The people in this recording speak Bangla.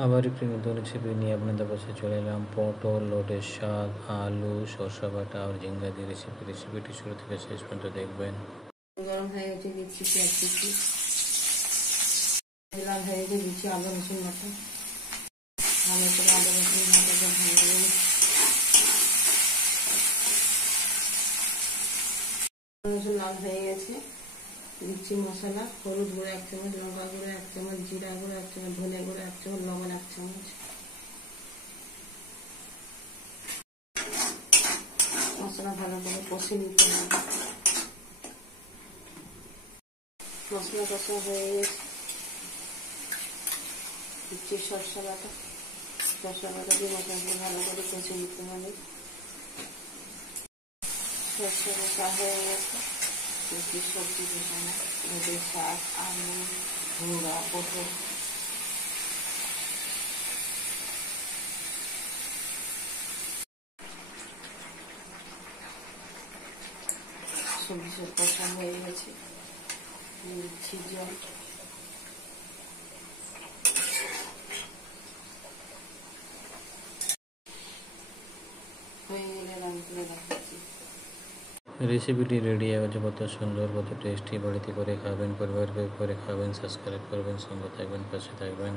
আবার একটি নতুন রেসিপি নিয়ে আপনাদের পাশে চলে এলাম। পটল, লোটের শাক, আলু, শসা বাটা আর ঝিঙ্গা দিয়ে রেসিপিটি শুরু থেকে শেষ পর্যন্ত দেখবেন। গরম হয়ে গেছে, দিচ্ছি পেঁয়াজ কুচি, লাল হয়ে গেছে, দিচ্ছি আদা রসুন বাটা, ভালো করে আদা রসুন বাটাটা ভাজবো। রসুন লাল হয়ে গেছে, দিচ্ছি মশলা, হলুদ গুঁড়ো 1 চামচ, লঙ্কা গুঁড়ো 1 চামচ, জিরা গুঁড়ো 1 চামচ, ধনে গুঁড়ো 1 চামচ, লবণ 1 চামচ। মশলা ভালো করে কষে নিতে হবে। মশলা কষা হয়ে গেছে, দিচ্ছি সরষা বাটা দিয়ে মশলাগুলো ভালো করে কষে নিতে হবে। সরষা বাটা হয়ে গেছে, দিচ্ছি সবজি বিছানা, লোটের শাক, আলু, ঘোড়া, পটল। সবজি সব কষা হয়ে গেছে, দিচ্ছি জল। হয়ে গেলে রান্না করে রাখছি। রেসিপিটি রেডি হয়ে গেছে। কত সুন্দর, কত টেস্টি। বাড়িতে করে খাবেন, পরিবারকে করে খাবেন, সাবস্ক্রাইব করবেন, সঙ্গে থাকবেন, পাশে থাকবেন।